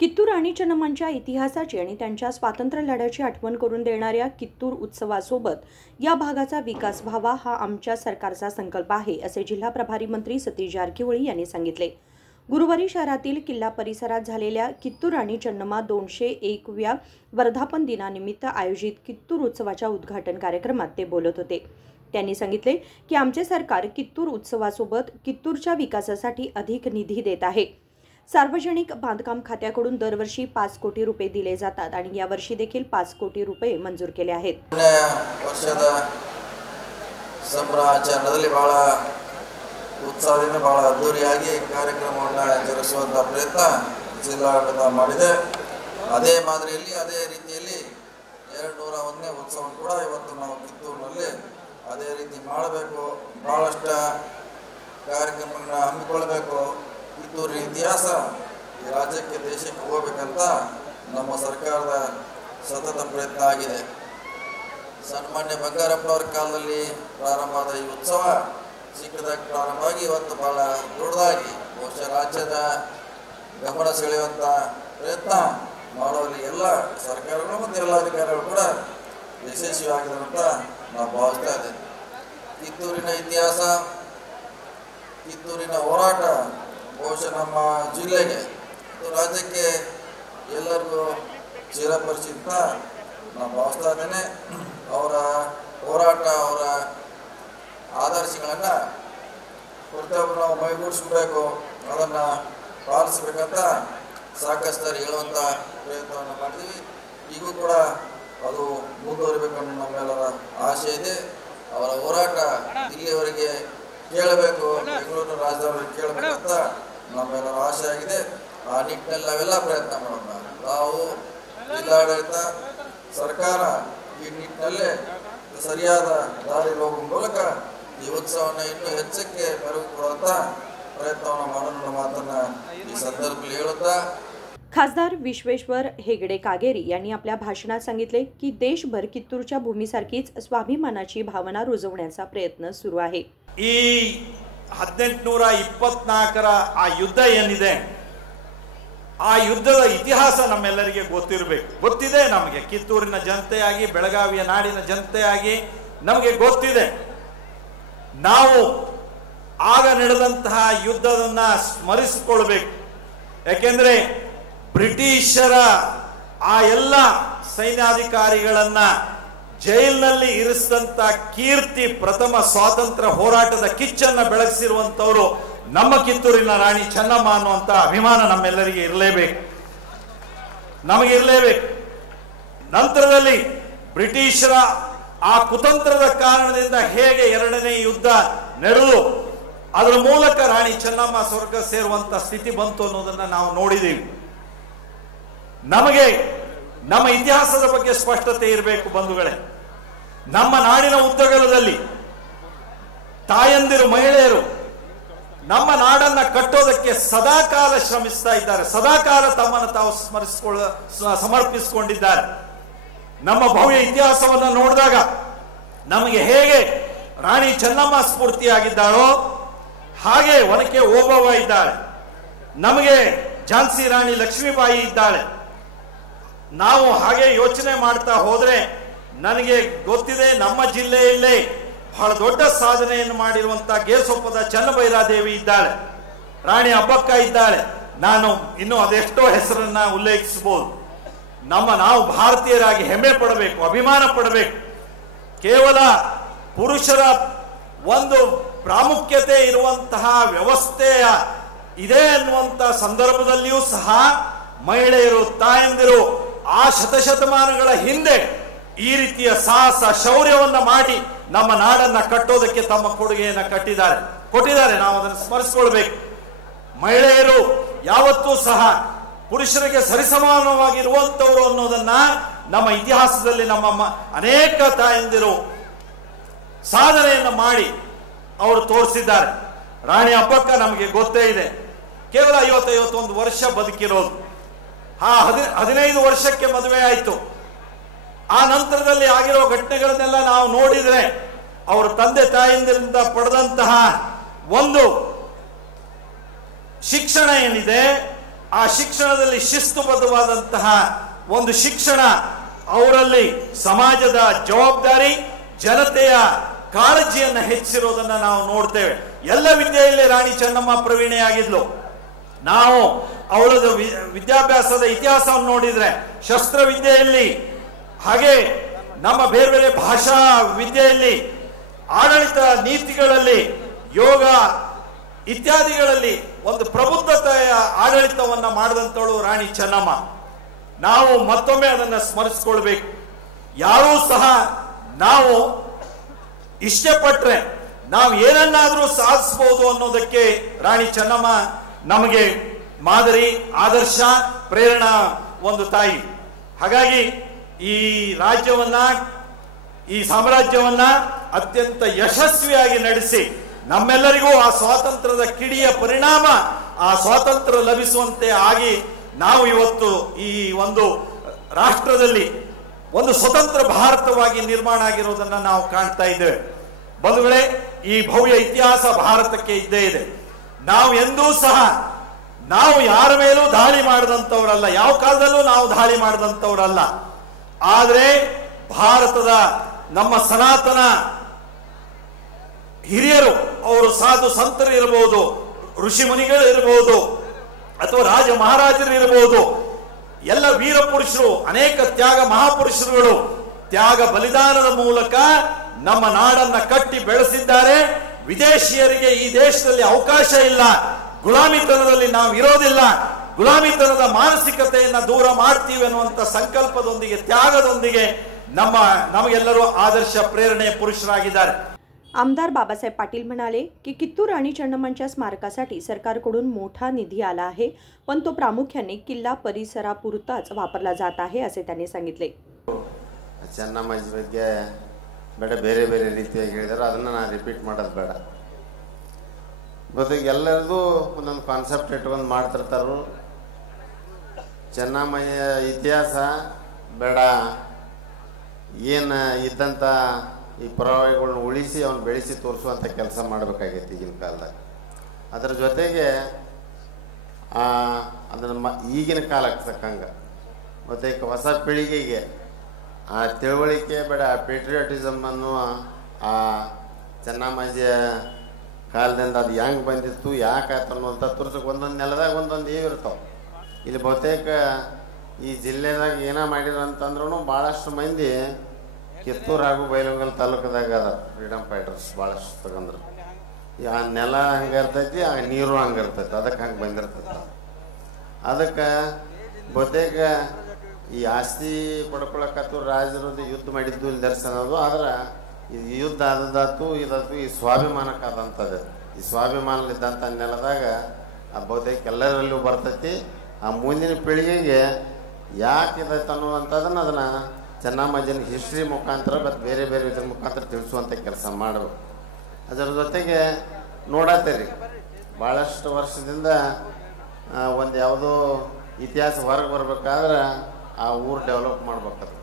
कित्तूर राणी चेन्नम्मांच्या इतिहासाची आणि त्यांच्या स्वातंत्र्य लढ्याची आठवण करून देणाऱ्या कित्तूर उत्सवासोबत या भागाचा विकास व्हावा हा आमच्या सरकारचा संकल्प आहे, असे जिल्हा प्रभारी मंत्री सतीश जारकिहोळी यांनी सांगितले। गुरुवारी शहरातील किल्ला परिसरात झालेल्या कित्तूर राणी चेन्नम्मा 201व्या वर्धापन दिनानिमित्त आयोजित कित्तूर उत्सवाच्या उद्घाटन कार्यक्रमात ते बोलत होते। त्यांनी सांगितले की आमचे सरकार कित्तूर उत्सवासोबत कित्तूरच्या विकासासाठी अधिक निधी देत आहे। सार्वजनिक बांधकाम खात्याकडून दरवर्षी 5 कोटी रुपये दिले जातात आणि यावर्षी देखील 5 कोटी रुपये मंजूर केले आहेत। ವರ್ಷದ ಸಂಭ್ರಮಾಚರಣೆಯಲ್ಲಿ ಬಹಳ ಉತ್ಸಾಹದಿಂದ ಬಹಳ ಅದ್ದೂರಿಯಾಗಿ ಕಾರ್ಯಕ್ರಮವನ್ನು ಜರುಗಿಸುವಂತ ಪ್ರಯತ್ನ ಜಿಲ್ಲಾಡಳಿತ ಮಾಡಿದೆ। ಅದೇ ಮಾದರಿಯಲ್ಲಿ ಅದೇ ರೀತಿಯಲ್ಲಿ 201ನೇ ಉತ್ಸವ ಕೂಡ ಇವತ್ತು ನಾವು ಕಿತ್ತೂರಿನಲ್ಲಿ ಅದೇ ರೀತಿ ಮಾಡಬೇಕು, ಬಹಳಷ್ಟು ಕಾರ್ಯಕ್ರಮಗಳನ್ನು ಹಮ್ಮಿಕೊಳ್ಳಬೇಕು। ಕಿತ್ತೂರಿನ ಇತಿಹಾಸ ಈ ರಾಜ್ಯಕ್ಕೆ ದೇಶಕ್ಕೆ ಹೋಗಬೇಕಂತ ನಮ್ಮ ಸರ್ಕಾರದ ಸತತ ಪ್ರಯತ್ನ ಆಗಿದೆ। ಸನ್ಮಾನ್ಯ ಬಂಗಾರಪ್ಪನವರ ಕಾಲದಲ್ಲಿ ಪ್ರಾರಂಭ ಆದ ಈ ಉತ್ಸವ ಶೀಘ್ರವಾಗಿ ಪ್ರಾರಂಭವಾಗಿ ಇವತ್ತು ಬಹಳ ದೊಡ್ಡದಾಗಿ ಬಹುಶಃ ರಾಜ್ಯದ ಗಮನ ಸೆಳೆಯುವಂಥ ಪ್ರಯತ್ನ ಮಾಡುವಲ್ಲಿ ಎಲ್ಲ ಸರ್ಕಾರಗಳು ಮತ್ತು ಎಲ್ಲ ಅಧಿಕಾರಿಗಳು ಕೂಡ ಯಶಸ್ವಿಯಾಗಿದೆ ಅಂತ ನಾವು ಭಾವಿಸ್ತಾ ಇದ್ದೇವೆ। ಕಿತ್ತೂರಿನ ಇತಿಹಾಸ, ಕಿತ್ತೂರಿನ ಹೋರಾಟ ಬಹುಶಃ ನಮ್ಮ ಜಿಲ್ಲೆಗೆ ರಾಜ್ಯಕ್ಕೆ ಎಲ್ಲರಿಗೂ ಚಿರಪರಿಚಿತ ನಾನು ಭಾವಿಸ್ತಾ ಇದ್ದೇನೆ। ಅವರ ಹೋರಾಟ, ಅವರ ಆದರ್ಶಗಳನ್ನು ಪ್ರತಿಯೊಬ್ಬರು ನಾವು ಮೈಗೂಡಿಸಬೇಕು, ಅದನ್ನು ಪಾಲಿಸಬೇಕಂತ ಸಾಕಷ್ಟು ಹೇಳುವಂಥ ಪ್ರಯತ್ನವನ್ನು ಮಾಡಿದ್ದೀವಿ। ಈಗೂ ಕೂಡ ಅದು ಮುಂದುವರಿಬೇಕನ್ನೋ ನಮ್ಮೆಲ್ಲರ ಆಸೆ ಇದೆ। ಅವರ ಹೋರಾಟ ಇಲ್ಲಿಯವರೆಗೆ ಕೇಳಬೇಕು, ಬೆಂಗಳೂರು ರಾಜಧಾನಿ ಕೇಳಬೇಕಂತ ನಮ್ಮೆಲ್ಲರ ಆಸೆ ಆಗಿದೆ। ಆ ನಿಟ್ಟಿನಲ್ಲಿ ನಾವೆಲ್ಲ ಪ್ರಯತ್ನ ಮಾಡೋಣ। ನಾವು ಜಿಲ್ಲಾಡಳಿತ, ಸರ್ಕಾರ ಈ ನಿಟ್ಟಿನಲ್ಲೇ ಸರಿಯಾದ ದಾರಿಯಲ್ಲಿ ಹೋಗುವ ಮೂಲಕ ಈ ಉತ್ಸವವನ್ನು ಇನ್ನೂ ಹೆಚ್ಚಕ್ಕೆ ಮೆರುಗು ಕೊಡುವಂತ प्रयत्न ಮಾಡೋಣ ಮಾತನ್ನ ಈ ಸಂದರ್ಭದಲ್ಲಿ ಹೇಳುತ್ತಾ खासदार विश्वेश्वर हेगडे कागेरी यांनी आपल्या भाषणात सांगितले की देशभर कित्तूरच्या भूमीसारखीच स्वाभिमानाची भावना रुजवण्याचा प्रयत्न सुरू आहे। ಈ 1824ರ ಆ ಯುದ್ಧ ಏನಿದೆ, ಆ ಯುದ್ಧದ ಇತಿಹಾಸ ನಮ್ಮೆಲ್ಲರಿಗೆ ಗೊತ್ತಿದೆ। ನಮಗೆ ಕಿತ್ತೂರಿನ ಜನತೆಯಾಗಿ, ಬೆಳಗಾವಿಯ ನಾಡಿನ ಜನತೆಯಾಗಿ ನಮಗೆ ಗೊತ್ತಿದೆ। ನಾವು ಆಗ ನಡೆದಂತಹ ಯುದ್ಧವನ್ನ ಸ್ಮರಿಸಿಕೊಳ್ಳಬೇಕು। ಯಾಕೆಂದ್ರೆ ಬ್ರಿಟಿಷರ ಆ ಎಲ್ಲ ಸೈನ್ಯಾಧಿಕಾರಿಗಳನ್ನ ಜೈಲಿನಲ್ಲಿ ಇರಿಸಿದಂತ ಕೀರ್ತಿ, ಪ್ರಥಮ ಸ್ವಾತಂತ್ರ್ಯ ಹೋರಾಟದ ಕಿಚ್ಚನ್ನ ಬೆಳಗಿಸಿರುವಂತವರು ನಮ್ಮ ಕಿತ್ತೂರಿನ ರಾಣಿ ಚೆನ್ನಮ್ಮ ಅನ್ನುವಂತ ಅಭಿಮಾನ ನಮ್ಮೆಲ್ಲರಿಗೆ ಇರಲೇಬೇಕು, ನಮಗಿರಲೇಬೇಕು। ನಂತರದಲ್ಲಿ ಬ್ರಿಟಿಷರ ಆ ಕುತಂತ್ರದ ಕಾರಣದಿಂದ ಹೇಗೆ ಎರಡನೇ ಯುದ್ಧ ನಡೆದು ಅದರ ಮೂಲಕ ರಾಣಿ ಚೆನ್ನಮ್ಮ ಸ್ವರ್ಗ ಸೇರುವಂತ ಸ್ಥಿತಿ ಬಂತು ಅನ್ನೋದನ್ನ ನಾವು ನೋಡಿದ್ದೀವಿ। ನಮಗೆ ನಮ್ಮ ಇತಿಹಾಸದ ಬಗ್ಗೆ ಸ್ಪಷ್ಟತೆ ಇರಬೇಕು ಬಂಧುಗಳೇ। ನಮ್ಮ ನಾಡಿನ ಉದ್ದಗಲದಲ್ಲಿ ತಾಯಂದಿರು, ಮಹಿಳೆಯರು ನಮ್ಮ ನಾಡನ್ನ ಕಟ್ಟೋದಕ್ಕೆ ಸದಾಕಾಲ ಶ್ರಮಿಸ್ತಾ ಇದ್ದಾರೆ, ಸದಾಕಾಲ ತಮ್ಮನ್ನು ತಾವು ಸಮರ್ಪಿಸಿಕೊಂಡಿದ್ದಾರೆ। ನಮ್ಮ ಭವ್ಯ ಇತಿಹಾಸವನ್ನು ನೋಡಿದಾಗ ನಮಗೆ ಹೇಗೆ ರಾಣಿ ಚೆನ್ನಮ್ಮ ಸ್ಫೂರ್ತಿಯಾಗಿದ್ದಾಳೋ ಹಾಗೆ ಒನಕೆ ಓಬವ್ವ ಇದ್ದಾಳೆ, ನಮಗೆ ಝಾನ್ಸಿ ರಾಣಿ ಲಕ್ಷ್ಮೀಬಾಯಿ ಇದ್ದಾಳೆ। ನಾವು ಹಾಗೆ ಯೋಚನೆ ಮಾಡ್ತಾ ಹೋದ್ರೆ ನನಗೆ ಗೊತ್ತಿದೆ, ನಮ್ಮ ಜಿಲ್ಲೆಯಲ್ಲೇ ಬಹಳ ದೊಡ್ಡ ಸಾಧನೆಯನ್ನು ಮಾಡಿರುವಂತಹ ಗೇಸೊಪ್ಪದ ಚನ್ನಭೈರಾದೇವಿ ಇದ್ದಾಳೆ, ರಾಣಿ ಅಬ್ಬಕ್ಕ ಇದ್ದಾಳೆ। ನಾನು ಇನ್ನು ಅದೆಷ್ಟೋ ಹೆಸರನ್ನ ಉಲ್ಲೇಖಿಸಬಹುದು। ನಾವು ಭಾರತೀಯರಾಗಿ ಹೆಮ್ಮೆ ಪಡಬೇಕು, ಅಭಿಮಾನ ಪಡಬೇಕು। ಕೇವಲ ಪುರುಷರ ಒಂದು ಪ್ರಾಮುಖ್ಯತೆ ಇರುವಂತಹ ವ್ಯವಸ್ಥೆಯ ಇದೆ ಅನ್ನುವಂತ ಸಂದರ್ಭದಲ್ಲಿಯೂ ಸಹ ಮಹಿಳೆಯರು, ತಾಯಂದಿರು ಆ ಶತಶತಮಾನಗಳ ಹಿಂದೆ ಈ ರೀತಿಯ ಸಾಹಸ, ಶೌರ್ಯವನ್ನ ಮಾಡಿ ನಮ್ಮ ನಾಡನ್ನ ಕಟ್ಟೋದಕ್ಕೆ ತಮ್ಮ ಕೊಡುಗೆಯನ್ನು ಕೊಟ್ಟಿದ್ದಾರೆ। ನಾವು ಅದನ್ನು ಸ್ಮರಿಸಿಕೊಳ್ಬೇಕು। ಮಹಿಳೆಯರು ಯಾವತ್ತೂ ಸಹ ಪುರುಷರಿಗೆ ಸರಿಸಮಾನವಾಗಿರುವಂತವರು ಅನ್ನೋದನ್ನ ನಮ್ಮ ಇತಿಹಾಸದಲ್ಲಿ ನಮ್ಮ ಅನೇಕ ತಾಯಂದಿರು ಸಾಧನೆಯನ್ನು ಮಾಡಿ ಅವರು ತೋರಿಸಿದ್ದಾರೆ। ರಾಣಿ ಅಬ್ಬಕ್ಕ ನಮಗೆ ಗೊತ್ತೇ ಇದೆ, ಕೇವಲ 50-51 ವರ್ಷ ಬದುಕಿರೋದು। 15 ವರ್ಷಕ್ಕೆ ಮದುವೆ ಆಯಿತು। ಆ ನಂತರದಲ್ಲಿ ಆಗಿರೋ ಘಟನೆಗಳನ್ನೆಲ್ಲ ನಾವು ನೋಡಿದ್ರೆ ಅವರ ತಂದೆ ತಾಯಿಯಿಂದ ಪಡೆದಂತಹ ಒಂದು ಶಿಕ್ಷಣ ಏನಿದೆ ಆ ಶಿಕ್ಷಣದಲ್ಲಿ ಶಿಸ್ತುಬದ್ಧವಾದಂತಹ ಒಂದು ಶಿಕ್ಷಣ, ಅವರಲ್ಲಿ ಸಮಾಜದ ಜವಾಬ್ದಾರಿ, ಜನತೆಯ ಕಾಳಜಿಯನ್ನು ಹೆಚ್ಚಿರೋದನ್ನ ನಾವು ನೋಡ್ತೇವೆ. ಎಲ್ಲ ವಿದ್ಯೆಯಲ್ಲಿ ರಾಣಿ ಚೆನ್ನಮ್ಮ ಪ್ರವೀಣೆಯಾಗಿದ್ಲು. ನಾವು ಅವಳ ವಿದ್ಯಾಭ್ಯಾಸದ ಇತಿಹಾಸವನ್ನು ನೋಡಿದ್ರೆ ಶಸ್ತ್ರವಿದ್ಯೆಯಲ್ಲಿ, ಹಾಗೆ ನಮ್ಮ ಬೇರೆ ಬೇರೆ ಭಾಷಾ ವಿದ್ಯೆಯಲ್ಲಿ, ಆಡಳಿತ ನೀತಿಗಳಲ್ಲಿ, ಯೋಗ ಇತ್ಯಾದಿಗಳಲ್ಲಿ ಒಂದು ಪ್ರಬುದ್ಧತೆಯ ಆಡಳಿತವನ್ನ ಮಾಡಿದಂತವಳು ರಾಣಿ ಚೆನ್ನಮ್ಮ. ನಾವು ಮತ್ತೊಮ್ಮೆ ಅದನ್ನು ಸ್ಮರಿಸಿಕೊಳ್ಬೇಕು. ಯಾರೂ ಸಹ ನಾವು ಇಷ್ಟಪಟ್ರೆ ನಾವು ಏನನ್ನಾದರೂ ಸಾಧಿಸಬಹುದು ಅನ್ನೋದಕ್ಕೆ ರಾಣಿ ಚೆನ್ನಮ್ಮ ನಮಗೆ ಮಾದರಿ, ಆದರ್ಶ, ಪ್ರೇರಣಾ ಒಂದು ತಾಯಿ. ಹಾಗಾಗಿ ಈ ರಾಜ್ಯವನ್ನ, ಈ ಸಾಮ್ರಾಜ್ಯವನ್ನ ಅತ್ಯಂತ ಯಶಸ್ವಿಯಾಗಿ ನಡೆಸಿ ನಮ್ಮೆಲ್ಲರಿಗೂ ಆ ಸ್ವಾತಂತ್ರ್ಯದ ಕಿಡಿಯ ಪರಿಣಾಮ, ಆ ಸ್ವಾತಂತ್ರ್ಯ ಲಭಿಸುವಂತೆ ಆಗಿ ನಾವು ಇವತ್ತು ಈ ಒಂದು ರಾಷ್ಟ್ರದಲ್ಲಿ ಒಂದು ಸ್ವತಂತ್ರ ಭಾರತವಾಗಿ ನಿರ್ಮಾಣ ಆಗಿರೋದನ್ನ ನಾವು ಕಾಣ್ತಾ ಇದ್ದೇವೆ. ಬಂಧುಗಳೇ, ಈ ಭವ್ಯ ಇತಿಹಾಸ ಭಾರತಕ್ಕೆ ಇದ್ದೇ ಇದೆ. ನಾವು ಎಂದೂ ಸಹ ನಾವು ಯಾರ ಮೇಲೂ ದಾಳಿ ಮಾಡಿದಂಥವರಲ್ಲ, ಯಾವ ಕಾಲದಲ್ಲೂ ನಾವು ದಾಳಿ ಮಾಡಿದಂಥವರಲ್ಲ. ಆದರೆ ಭಾರತದ ನಮ್ಮ ಸನಾತನ ಹಿರಿಯರು, ಅವರು ಸಾಧು ಸಂತರು ಇರಬಹುದು, ಋಷಿ ಮುನಿಗಳು ಇರಬಹುದು, ಅಥವಾ ರಾಜ ಮಹಾರಾಜರು ಇರಬಹುದು, ಎಲ್ಲ ವೀರ ಪುರುಷರು, ಅನೇಕ ತ್ಯಾಗ ಮಹಾಪುರುಷರುಗಳು ತ್ಯಾಗ ಬಲಿದಾನದ ಮೂಲಕ ನಮ್ಮ ನಾಡನ್ನ ಕಟ್ಟಿ ಬೆಳೆಸಿದ್ದಾರೆ. ವಿದೇಶಿಯರಿಗೆ ಈ ದೇಶದಲ್ಲಿ ಅವಕಾಶ ಇಲ್ಲ, ಗುಲಾಮಿತನದಲ್ಲಿ ನಾವು ಇರೋದಿಲ್ಲ, ಗುಲಾಮಿತನದ ಮಾನಸಿಕತೆಯನ್ನ ದೂರ ಮಾಡ್ತೀವಿ ಅನ್ನುವಂಥ ಸಂಕಲ್ಪದೊಂದಿಗೆ, ತ್ಯಾಗದೊಂದಿಗೆ ನಮಗೆಲ್ಲರೂ आदर्श प्रेरणे पुरुषरागिದ್ದಾರೆ. आमदार बाबासाहेब पाटील म्हणाले की कित्तूर राणी चेन्नम्मांच्या स्मारकासाठी सरकारकडून मोठा निधी आला आहे, पण तो प्रामुख्याने किल्ला परिसरापुरताच वापरला जात आहे असे त्यांनी सांगितले. ಚೆನ್ನಮ್ಮಾಜಿ ಬಗ್ಗೆ ಬೇರೆ ಬೇರೆ ರೀತಿಯಾಗಿ ಹೇಳಿದ್ದಾರೆ, ಅದನ್ನು ನಾನು ರಿಪೀಟ್ ಮಾಡೋದು ಬೇಡ. ಮತ್ತು ಎಲ್ಲರದು ಒಂದೊಂದು ಕಾನ್ಸೆಪ್ಟ್ ಇಟ್ಕೊಂಡು ಮಾಡ್ತಿರ್ತಾರು. ಚೆನ್ನಮ್ಮಯ್ಯ ಇತಿಹಾಸ ಬೇಡ, ಏನು ಇದ್ದಂಥ ಈ ಪುರಾವೆಗಳನ್ನ ಉಳಿಸಿ ಅವನು ಬೆಳೆಸಿ ತೋರಿಸುವಂಥ ಕೆಲಸ ಮಾಡಬೇಕಾಗೈತಿ ಈಗಿನ ಕಾಲದಾಗ. ಅದರ ಜೊತೆಗೆ ಅದನ್ನು ಈಗಿನ ಕಾಲಕ್ಕೆ ತಕ್ಕಂಗೆ ಮತ್ತು ಹೊಸ ಪೀಳಿಗೆಗೆ ಆ ತಿಳುವಳಿಕೆ ಬೇಡ, ಪೇಟ್ರಿಯಾಟಿಸಮ್ ಅನ್ನುವ ಆ ಚೆನ್ನಮ್ಮಾಜಿಯ ಕಾಲದಿಂದ ಅದು ಹೆಂಗೆ ಬಂದಿತ್ತು, ಯಾಕೆ ಆಯ್ತು ಅನ್ನುವಂಥ ತೋರ್ಸಕ್ಕೆ ಒಂದೊಂದು ನೆಲದಾಗ ಒಂದೊಂದು ಇರ್ತಾವೆ. ಇಲ್ಲಿ ಬಹುತೇಕ ಈ ಜಿಲ್ಲೆದಾಗ ಏನೋ ಮಾಡಿದ್ರು ಅಂತಂದ್ರೂ ಭಾಳಷ್ಟು ಮಂದಿ ಕಿತ್ತೂರು ಹಾಗೂ ಬೈಲಹೊಂಗಲ ತಾಲೂಕದಾಗ ಅದ ಫ್ರೀಡಮ್ ಫೈಟರ್ಸ್ ಭಾಳಷ್ಟು ತಗೊಂಡ್ರು. ಆ ನೆಲ ಹಂಗೆ ಇರ್ತೈತಿ, ಆ ನೀರು ಹಂಗೆ ಇರ್ತೈತಿ, ಅದಕ್ಕೆ ಹಂಗೆ ಬಂದಿರ್ತೈತಿ. ಅದಕ್ಕೆ ಬಹುತೇಕ ಈ ಆಸ್ತಿ ಪಡ್ಕೊಳಕತ್ತು ರಾಜರದ್ದು ಯುದ್ಧ ಮಾಡಿದ್ದು ಇಲ್ಲಿ ದರ್ಶನ ಅದು. ಆದ್ರೆ ಇದು ಯುದ್ಧ ಆದದಾತು ಇದಾತು ಈ ಸ್ವಾಭಿಮಾನಕ್ಕಾದಂಥದ್ದು. ಈ ಸ್ವಾಭಿಮಾನಲಿದ್ದಂಥ ನೆಲದಾಗ ಆ ಬಹುತೇಕ ಎಲ್ಲರಲ್ಲೂ ಬರ್ತೈತಿ. ಆ ಮುಂದಿನ ಪೀಳಿಗೆಗೆ ಯಾಕೆ ಇದೈತೆ ಅನ್ನುವಂಥದ್ದನ್ನು ಅದನ್ನು ಚೆನ್ನಮ್ಮಾಜಿನ ಹಿಸ್ಟ್ರಿ ಮುಖಾಂತರ ಮತ್ತು ಬೇರೆ ಬೇರೆ ಇದ್ರ ಮುಖಾಂತರ ತಿಳಿಸುವಂಥ ಕೆಲಸ ಮಾಡಬೇಕು. ಅದರ ಜೊತೆಗೆ ನೋಡತ್ತೀರಿ ಭಾಳಷ್ಟು ವರ್ಷದಿಂದ ಒಂದು ಯಾವುದೋ ಇತಿಹಾಸ ಹೊರಗೆ ಬರ್ಬೇಕಾದ್ರೆ ಆ ಊರು ಡೆವಲಪ್ ಮಾಡ್ಬೇಕಾದ್ರೆ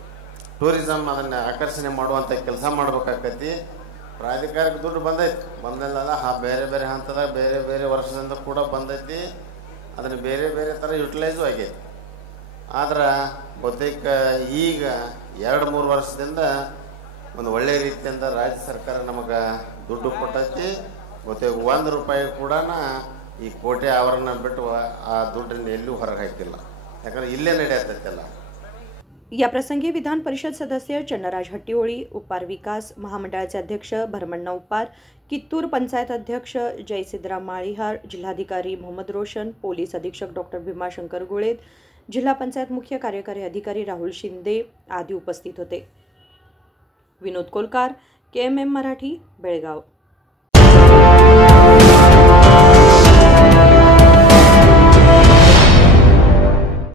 ಟೂರಿಸಮ್ ಅದನ್ನು ಆಕರ್ಷಣೆ ಮಾಡುವಂಥ ಕೆಲಸ ಮಾಡ್ಬೇಕಾಕೈತಿ. ಪ್ರಾಧಿಕಾರಕ್ಕೆ ದುಡ್ಡು ಬಂದಿಲ್ಲ, ಬೇರೆ ಬೇರೆ ಹಂತದಾಗ ಬೇರೆ ಬೇರೆ ವರ್ಷದಿಂದ ಕೂಡ ಬಂದೈತಿ. ಅದನ್ನು ಬೇರೆ ಬೇರೆ ಥರ ಯುಟಿಲೈಸು ಆಗೈತಿ. ಆದ್ರೆ ಬಹುತೇಕ ಈಗ 2-3 ವರ್ಷದಿಂದ ಒಂದು ಒಳ್ಳೆಯ ರೀತಿಯಿಂದ ರಾಜ್ಯ ಸರ್ಕಾರ ನಮಗೆ ದುಡ್ಡು ಕೊಟ್ಟೈತಿ. ಬಹುತೇಕ 1 ರೂಪಾಯಿ ಕೂಡ ಈ ಕೋಟೆ ಆವರಣ ಬಿಟ್ಟು ಆ ದುಡ್ಡನ್ನು ಎಲ್ಲೂ ಹೊರಗೆ ಹಾಕಿಲ್ಲ, ಯಾಕಂದ್ರೆ ಇಲ್ಲೇ ನಡೆಯತ್ತೈತಲ್ಲ. या प्रसंगी विधान परिषद सदस्य चन्नराज हट्टीओळी, उपार विकास महामंडळाचे अध्यक्ष भरमण्णा उपार, कित्तूर पंचायत अध्यक्ष जयसिद्धराम माळीहार, जिल्हाधिकारी मोहम्मद रोशन, पोलीस अधीक्षक डॉक्टर भीमाशंकर गुळेद, जिल्हा पंचायत मुख्य कार्यकारी अधिकारी राहुल शिंदे आदी उपस्थित होते. विनोद कोलकार, KMM मराठी, बेळगाव.